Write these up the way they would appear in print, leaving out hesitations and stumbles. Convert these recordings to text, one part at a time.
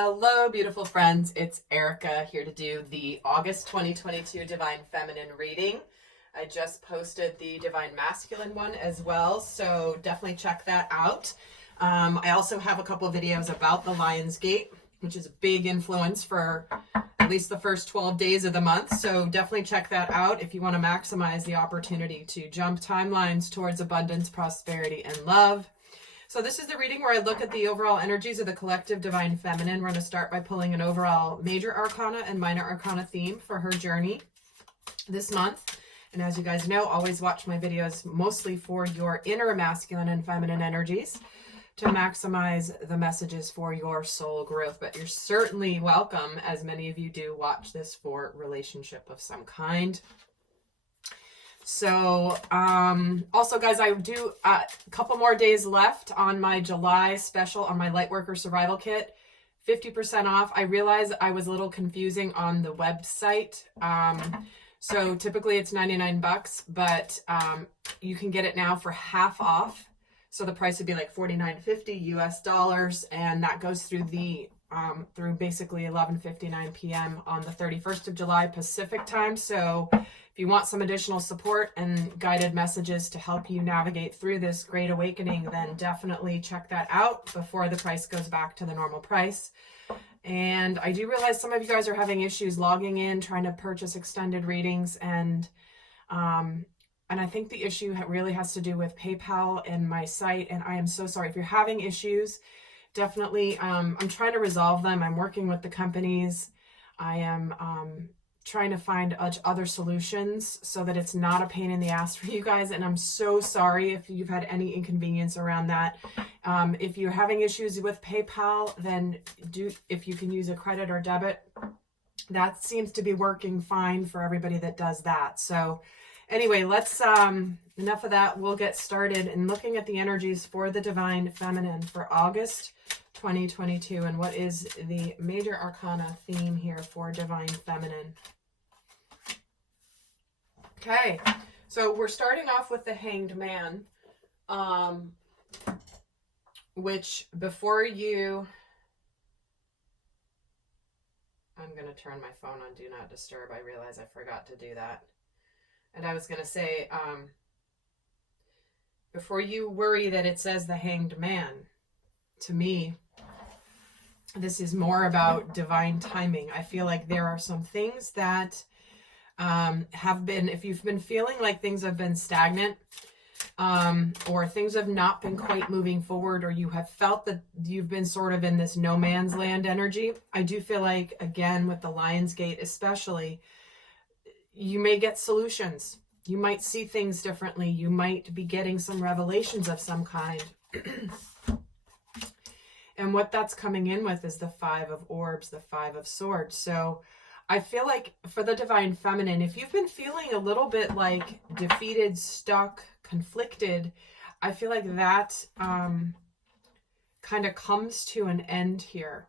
Hello, beautiful friends. It's Erica here to do the August 2022 Divine Feminine reading. I just posted the Divine Masculine one as well, so definitely check that out. I also have a couple of videos about the Lion's Gate, which is a big influence for at least the first 12 days of the month. So definitely check that out if you want to maximize the opportunity to jump timelines towards abundance, prosperity, and love. So this is the reading where I look at the overall energies of the collective Divine Feminine. We're going to start by pulling an overall major arcana and minor arcana theme for her journey this month. And as you guys know, always watch my videos mostly for your inner masculine and feminine energies to maximize the messages for your soul growth. But you're certainly welcome, as many of you do, watch this for relationship of some kind. So, also guys, I do a couple more days left on my July special on my Lightworker Survival Kit, 50% off. I realized I was a little confusing on the website. So typically it's 99 bucks, but, you can get it now for half off. So the price would be like $49.50 US dollars. And that goes through through basically 11:59 p.m. on the 31st of July Pacific time. So if you want some additional support and guided messages to help you navigate through this great awakening, then definitely check that out before the price goes back to the normal price. And I do realize some of you guys are having issues logging in, trying to purchase extended readings, and I think the issue really has to do with PayPal and my site, and I am so sorry. If you're having issues, definitely, I'm trying to resolve them. I'm working with the companies. I am trying to find other solutions so that it's not a pain in the ass for you guys. And I'm so sorry if you've had any inconvenience around that. If you're having issues with PayPal, then if you can use a credit or debit, that seems to be working fine for everybody that does that. So anyway, let's, enough of that. We'll get started in looking at the energies for the Divine Feminine for August 2022. And what is the major arcana theme here for Divine Feminine? Okay, so we're starting off with the Hanged Man, which before you, I'm going to turn my phone on Do Not Disturb. I realize I forgot to do that. And I was going to say, before you worry that it says the Hanged Man, to me, this is more about divine timing. I feel like there are some things that have been, if you've been feeling like things have been stagnant, or things have not been quite moving forward, or you have felt that you've been sort of in this no man's land energy, I do feel like, again, with the Lion's Gate especially, you may get solutions. You might see things differently. You might be getting some revelations of some kind. And what that's coming in with is the Five of Orbs, the Five of Swords. So I feel like for the Divine Feminine, if you've been feeling a little bit like defeated, stuck, conflicted, I feel like that kind of comes to an end here.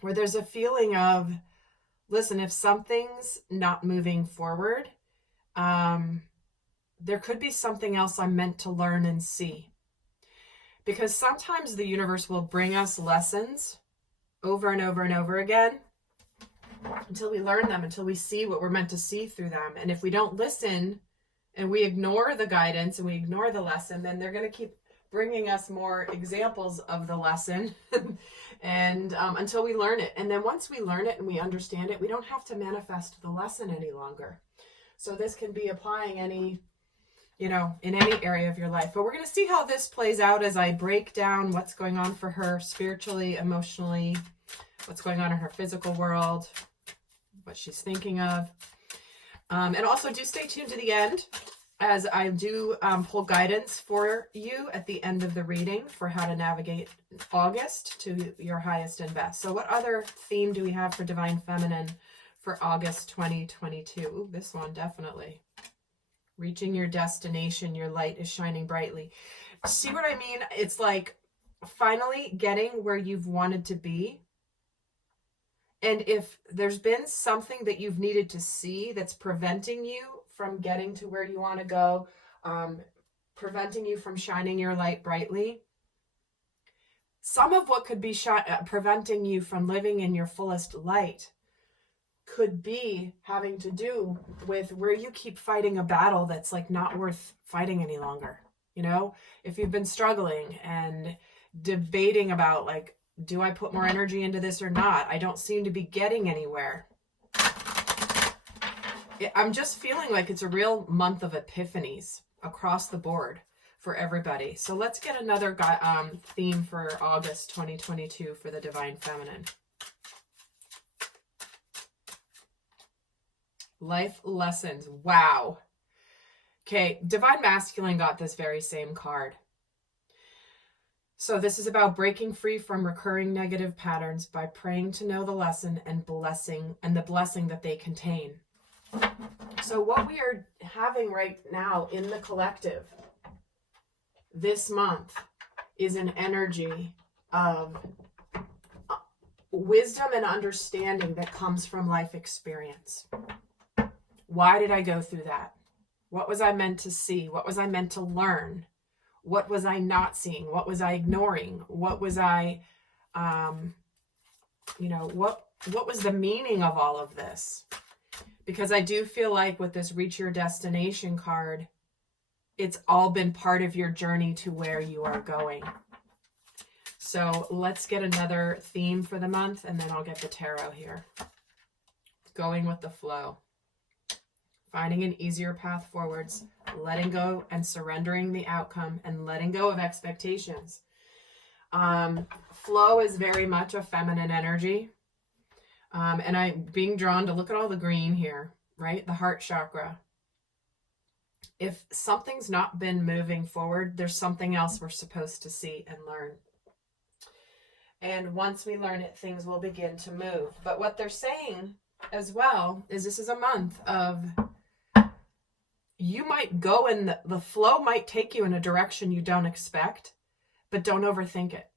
Where there's a feeling of, listen, if something's not moving forward, there could be something else I'm meant to learn and see. Because sometimes the universe will bring us lessons over and over and over again until we learn them, until we see what we're meant to see through them. And if we don't listen and we ignore the guidance and we ignore the lesson, then they're going to keep bringing us more examples of the lesson and until we learn it. And then once we learn it and we understand it, we don't have to manifest the lesson any longer. So this can be applying in any area of your life. But we're going to see how this plays out as I break down what's going on for her spiritually, emotionally, what's going on in her physical world, what she's thinking of. And also do stay tuned to the end, as I do pull guidance for you at the end of the reading for how to navigate August to your highest and best. So what other theme do we have for Divine Feminine for August 2022? Ooh, this one, definitely. Reaching your destination, your light is shining brightly. See what I mean? It's like finally getting where you've wanted to be. And if there's been something that you've needed to see that's preventing you from getting to where you want to go, preventing you from shining your light brightly, Some of what could be preventing you from living in your fullest light could be having to do with where you keep fighting a battle that's like not worth fighting any longer. You know, if you've been struggling and debating about like, do I put more energy into this or not? I don't seem to be getting anywhere. I'm just feeling like it's a real month of epiphanies across the board for everybody. So let's get another theme for August 2022 for the Divine Feminine. Life lessons. Wow. Okay, Divine Masculine got this very same card. So this is about breaking free from recurring negative patterns by praying to know the lesson and the blessing that they contain. So what we are having right now in the collective this month is an energy of wisdom and understanding that comes from life experience. Why did I go through that? What was I meant to see? What was I meant to learn? What was I not seeing? What was I ignoring? What was I, what was the meaning of all of this? Because I do feel like with this Reach Your Destination card, it's all been part of your journey to where you are going. So let's get another theme for the month, and then I'll get the tarot here. Going with the flow. Finding an easier path forwards, letting go and surrendering the outcome, and letting go of expectations. Flow is very much a feminine energy. And I'm being drawn to look at all the green here, right? The heart chakra. If something's not been moving forward, there's something else we're supposed to see and learn. And once we learn it, things will begin to move. But what they're saying as well is this is a month of, you might go in the flow might take you in a direction you don't expect, but don't overthink it.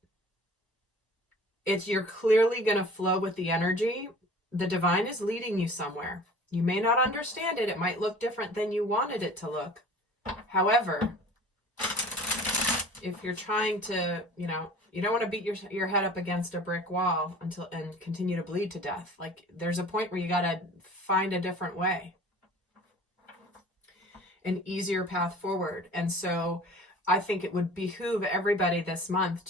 You're clearly going to flow with the energy. The divine is leading you somewhere. You may not understand it. It might look different than you wanted it to look. However, if you're trying to, you don't want to beat your head up against a brick wall and continue to bleed to death. Like, there's a point where you got to find a different way, an easier path forward. And so I think it would behoove everybody this month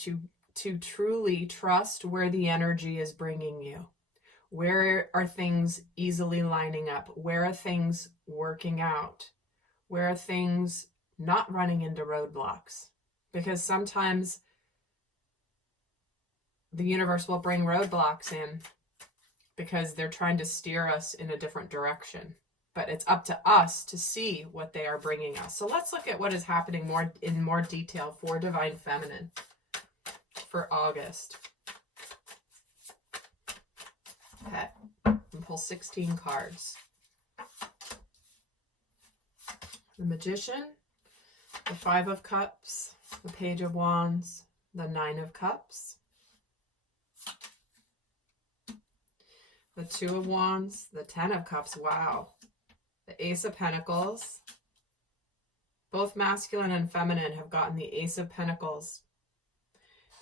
to truly trust where the energy is bringing you. Where are things easily lining up? Where are things working out? Where are things not running into roadblocks? Because sometimes the universe will bring roadblocks in because they're trying to steer us in a different direction. But it's up to us to see what they are bringing us. So let's look at what is happening in more detail for Divine Feminine for August. Okay, and pull 16 cards. The Magician, the Five of Cups, the Page of Wands, the Nine of Cups, the Two of Wands, the Ten of Cups, wow, the Ace of Pentacles. Both masculine and feminine have gotten the Ace of Pentacles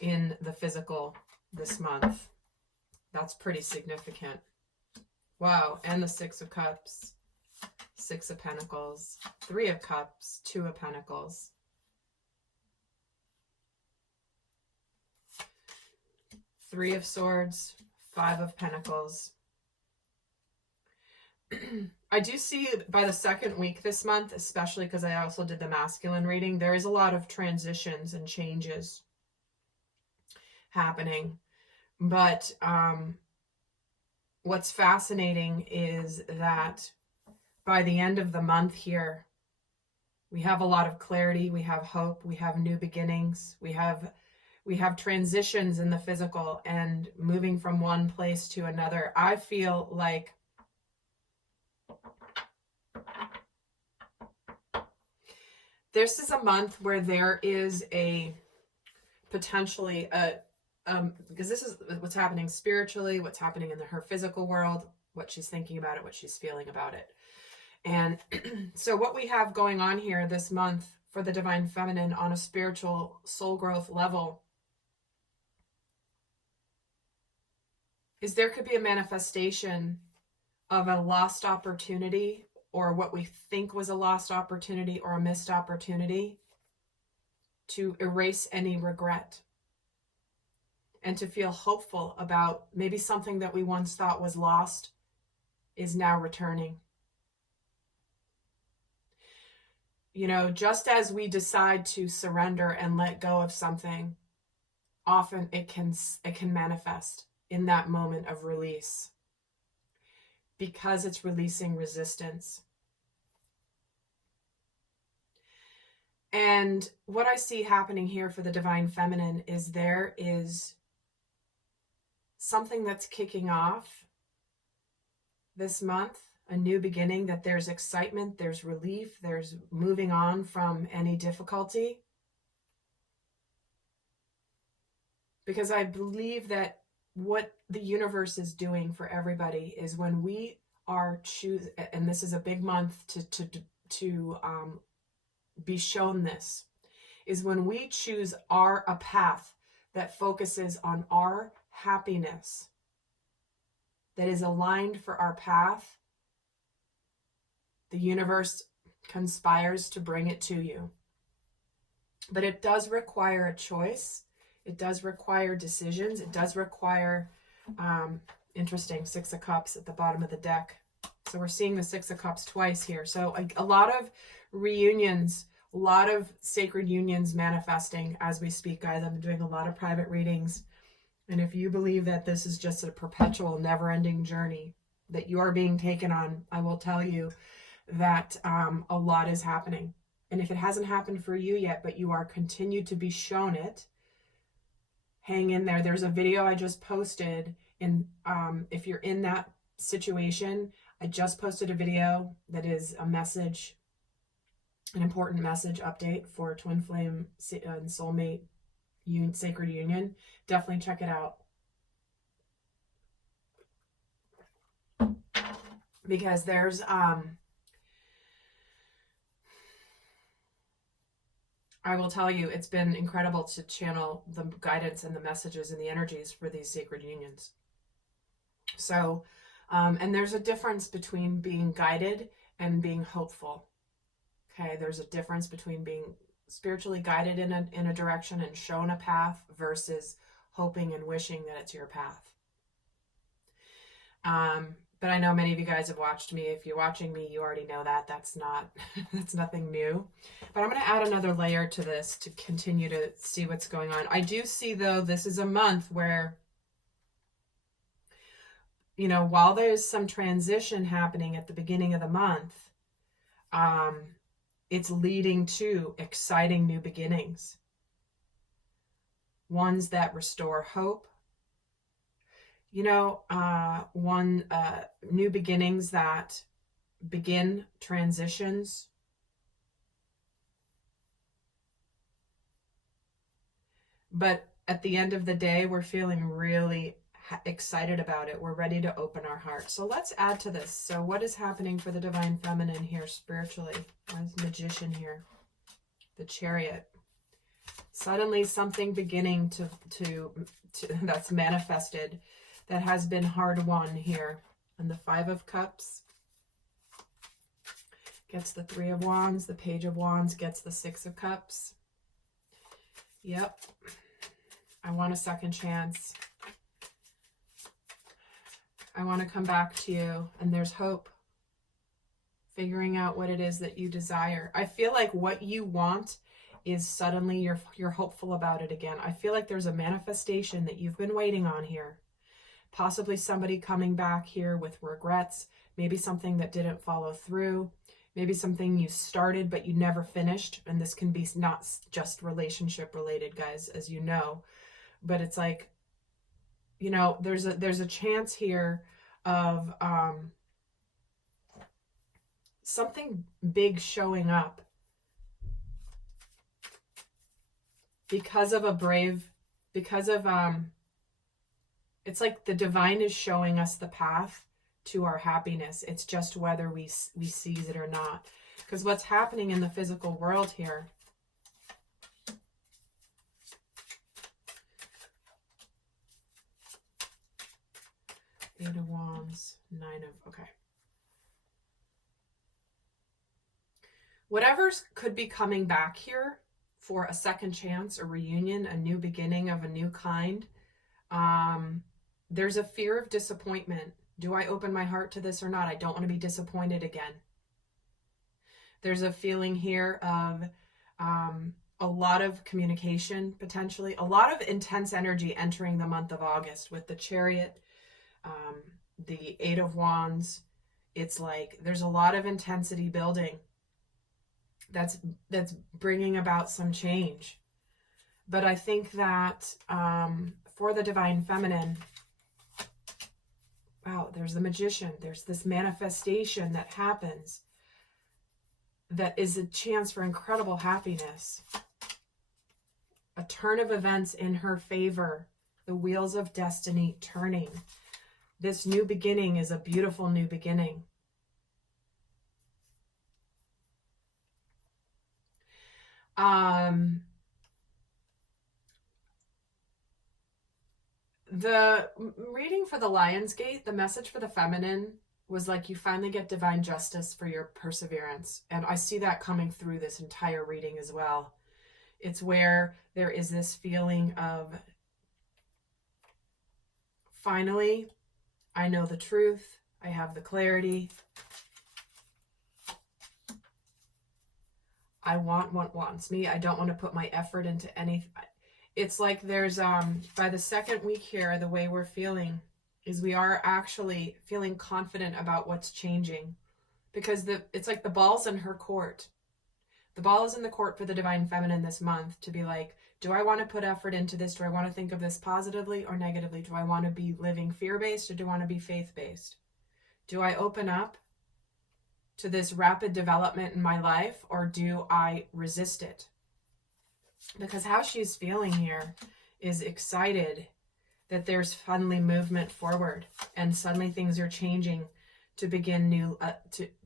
in the physical this month. That's pretty significant. Wow. And the Six of Cups, Six of Pentacles, Three of Cups, Two of Pentacles. Three of Swords, Five of Pentacles. I do see by the second week this month, especially because I also did the masculine reading, there is a lot of transitions and changes happening. But what's fascinating is that by the end of the month here, we have a lot of clarity, we have hope, we have new beginnings, we have transitions in the physical and moving from one place to another. I feel like this is a month where there is potentially because this is what's happening spiritually, what's happening in her physical world, what she's thinking about it, what she's feeling about it. And so what we have going on here this month for the Divine Feminine on a spiritual soul growth level is there could be a manifestation of a lost opportunity, or what we think was a lost opportunity or a missed opportunity, to erase any regret and to feel hopeful about maybe something that we once thought was lost is now returning. You know, just as we decide to surrender and let go of something, often it can manifest in that moment of release, because it's releasing resistance. And what I see happening here for the Divine Feminine is there is something that's kicking off this month, a new beginning, that there's excitement, there's relief, there's moving on from any difficulty. Because I believe that what the universe is doing for everybody is when we are choosing, and this is a big month to be shown this, is when we choose a path that focuses on our happiness, that is aligned for our path, the universe conspires to bring it to you. But it does require a choice. It does require decisions. It does require, interesting, Six of Cups at the bottom of the deck. So we're seeing the Six of Cups twice here. So a lot of reunions, a lot of sacred unions manifesting as we speak, guys. I've been doing a lot of private readings. And if you believe that this is just a perpetual, never-ending journey that you are being taken on, I will tell you that a lot is happening. And if it hasn't happened for you yet, but you are continued to be shown it, hang in there. There's a video I just posted, and if you're in that situation, I just posted a video that is a message, an important message update for Twin Flame and Soulmate Sacred Union. Definitely check it out. Because there's I will tell you, it's been incredible to channel the guidance and the messages and the energies for these sacred unions. So, and there's a difference between being guided and being hopeful. Okay, there's a difference between being spiritually guided in a direction and shown a path versus hoping and wishing that it's your path. But I know many of you guys have watched me. If you're watching me, you already know that. That's nothing new. But I'm going to add another layer to this to continue to see what's going on. I do see, though, this is a month where, you know, while there's some transition happening at the beginning of the month, it's leading to exciting new beginnings. Ones that restore hope. You know, new beginnings that begin transitions. But at the end of the day, we're feeling really excited about it. We're ready to open our heart. So let's add to this. So what is happening for the Divine Feminine here spiritually? What's Magician here? The Chariot. Suddenly something beginning to that's manifested, that has been hard won here. And the Five of Cups gets the Three of Wands. The Page of Wands gets the Six of Cups. Yep. I want a second chance. I want to come back to you. And there's hope. Figuring out what it is that you desire. I feel like what you want is suddenly you're hopeful about it again. I feel like there's a manifestation that you've been waiting on here. Possibly somebody coming back here with regrets, maybe something that didn't follow through, maybe something you started but you never finished. And this can be not just relationship related, guys, as you know, but it's like, you know, there's a chance here of something big showing up because of it's like the divine is showing us the path to our happiness. It's just whether we seize it or not. Because what's happening in the physical world here, Eight of Wands, okay. Whatever's could be coming back here for a second chance, a reunion, a new beginning of a new kind. There's a fear of disappointment. Do I open my heart to this or not? I don't want to be disappointed again. There's a feeling here of a lot of communication, potentially. A lot of intense energy entering the month of August with the Chariot, the Eight of Wands. It's like there's a lot of intensity building that's bringing about some change. But I think that for the Divine Feminine, wow, there's the Magician. There's this manifestation that happens that is a chance for incredible happiness. A turn of events in her favor. The wheels of destiny turning. This new beginning is a beautiful new beginning. The reading for the Lionsgate, the message for the feminine was like you finally get divine justice for your perseverance. And I see that coming through this entire reading as well. It's where there is this feeling of finally, I know the truth. I have the clarity. I want what wants me. I don't want to put my effort into anything. It's like there's, by the second week here, the way we're feeling is we are actually feeling confident about what's changing. Because it's like the ball's in her court. The ball is in the court for the Divine Feminine this month to be like, do I want to put effort into this? Do I want to think of this positively or negatively? Do I want to be living fear-based or do I want to be faith-based? Do I open up to this rapid development in my life or do I resist it? Because how she's feeling here is excited that there's finally movement forward and suddenly things are changing to begin new,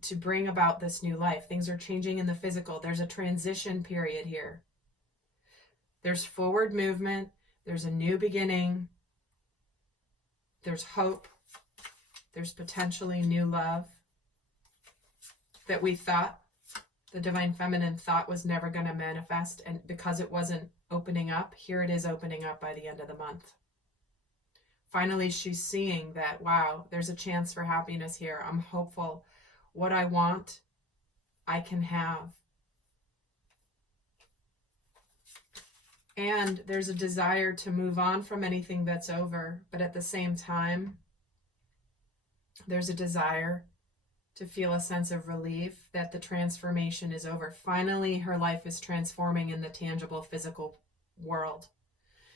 to bring about this new life. Things are changing in the physical. There's a transition period here. There's forward movement. There's a new beginning. There's hope. There's potentially new love that we thought the Divine Feminine thought was never going to manifest. And because it wasn't opening up, here it is opening up by the end of the month. Finally, she's seeing that, wow, there's a chance for happiness here. I'm hopeful. What I want, I can have. And there's a desire to move on from anything that's over. But at the same time, there's a desire to feel a sense of relief that the transformation is over. Finally, her life is transforming in the tangible physical world.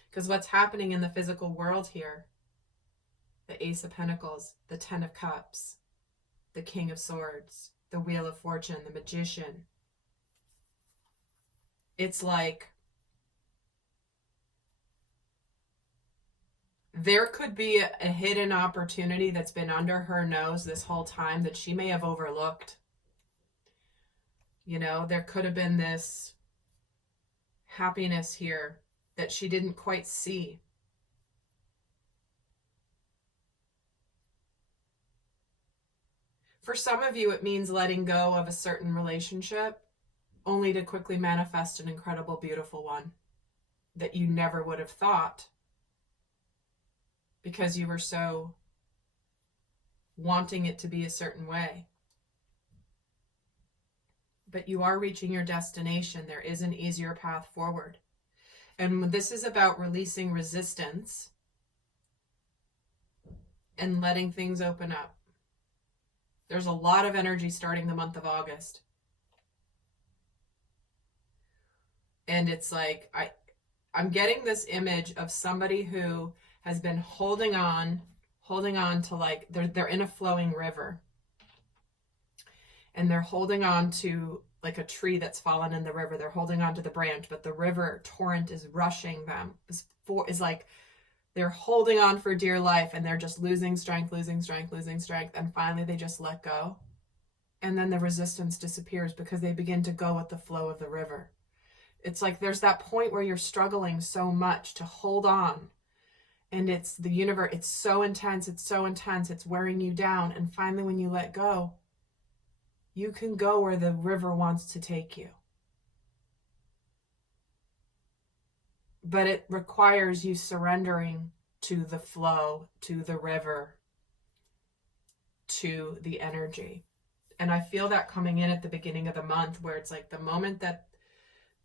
Because what's happening in the physical world here, the Ace of Pentacles, the Ten of Cups, the King of Swords, the Wheel of Fortune, the Magician. It's like there could be a hidden opportunity that's been under her nose this whole time that she may have overlooked. You know, there could have been this happiness here that she didn't quite see. For some of you, it means letting go of a certain relationship only to quickly manifest an incredible, beautiful one that you never would have thought because you were so wanting it to be a certain way. But you are reaching your destination. There is an easier path forward. And this is about releasing resistance and letting things open up. There's a lot of energy starting the month of August. And it's like, I'm getting this image of somebody who has been holding on to, like, they're in a flowing river. And they're holding on to like a tree that's fallen in the river. They're holding on to the branch, but the river torrent is rushing them. Is like they're holding on for dear life and they're just losing strength. And finally they just let go. And then the resistance disappears because they begin to go with the flow of the river. It's like there's that point where you're struggling so much to hold on And it's the universe. It's so intense. It's so intense. It's wearing you down. And finally, when you let go, you can go where the river wants to take you. But it requires you surrendering to the flow, to the river, to the energy. And I feel that coming in at the beginning of the month, where it's like the moment that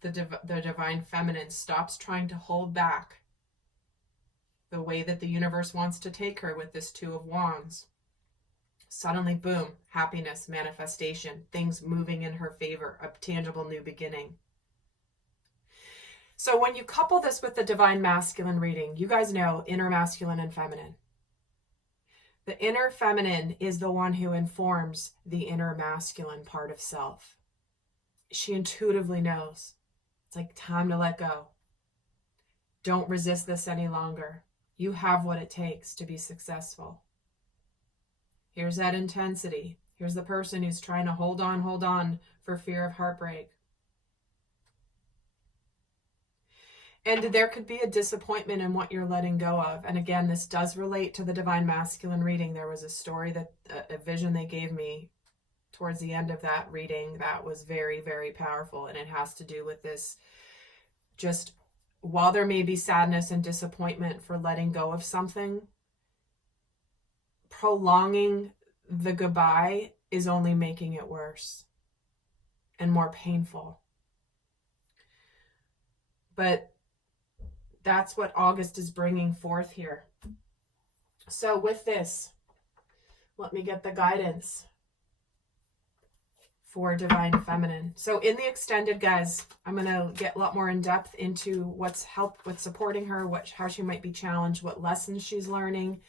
the divine feminine stops trying to hold back the way that the universe wants to take her with this Two of Wands. Suddenly, boom, happiness, manifestation, things moving in her favor, a tangible new beginning. So when you couple this with the divine masculine reading, you guys know inner masculine and feminine. The inner feminine is the one who informs the inner masculine part of self. She intuitively knows. It's like time to let go. Don't resist this any longer. You have what it takes to be successful. Here's that intensity. Here's the person who's trying to hold on for fear of heartbreak. And there could be a disappointment in what you're letting go of. And again, this does relate to the divine masculine reading. There was a story that a vision they gave me towards the end of that reading that was very, very powerful. And it has to do with this, just while there may be sadness and disappointment for letting go of something, prolonging the goodbye is only making it worse and more painful. But that's what August is bringing forth here. So with this, let me get the guidance for divine feminine. So in the extended, guys, I'm going to get a lot more in depth into what's supporting her, how she might be challenged, what lessons she's learning,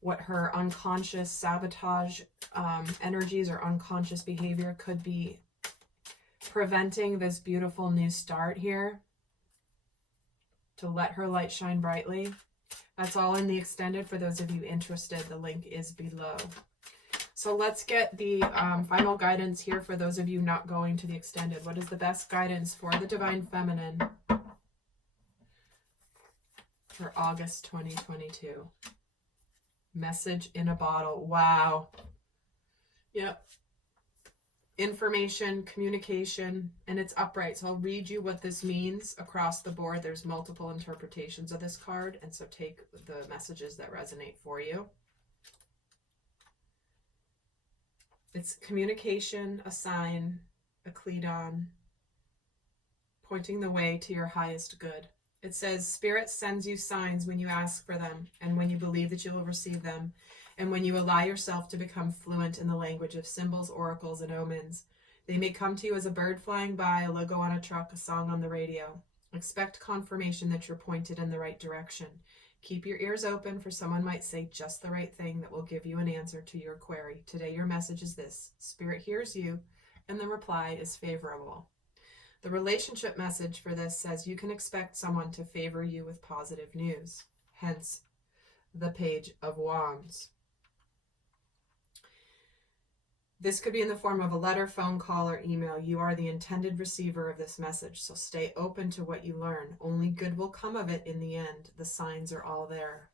what her unconscious sabotage energies or unconscious behavior could be preventing this beautiful new start here, to let her light shine brightly. That's all in the extended. For those of you interested, the link is below. So let's get the final guidance here for those of you not going to the extended. What is the best guidance for the divine feminine for August 2022? Message in a bottle. Wow. Yep. Information, communication, and it's upright. So I'll read you what this means across the board. There's multiple interpretations of this card, and so take the messages that resonate for you. It's communication, a sign, a cleidon, pointing the way to your highest good. It says, Spirit sends you signs when you ask for them, and when you believe that you will receive them, and when you allow yourself to become fluent in the language of symbols, oracles, and omens. They may come to you as a bird flying by, a logo on a truck, a song on the radio. Expect confirmation that you're pointed in the right direction. Keep your ears open, for someone might say just the right thing that will give you an answer to your query. Today your message is this: Spirit hears you, and the reply is favorable. The relationship message for this says you can expect someone to favor you with positive news, hence the Page of Wands. This could be in the form of a letter, phone call, or email. You are the intended receiver of this message, so stay open to what you learn. Only good will come of it in the end. The signs are all there.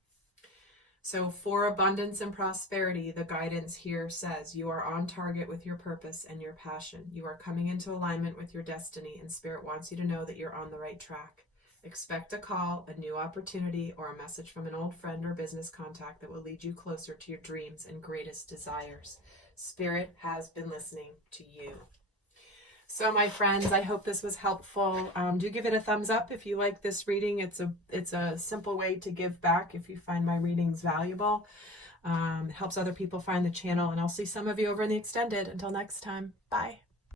So for abundance and prosperity, the guidance here says you are on target with your purpose and your passion. You are coming into alignment with your destiny, and Spirit wants you to know that you're on the right track. Expect a call, a new opportunity, or a message from an old friend or business contact that will lead you closer to your dreams and greatest desires. Spirit has been listening to you. So my friends, I hope this was helpful. Do give it a thumbs up if you like this reading. It's a simple way to give back if you find my readings valuable. It helps other people find the channel, and I'll see some of you over in the extended. Until next time, bye.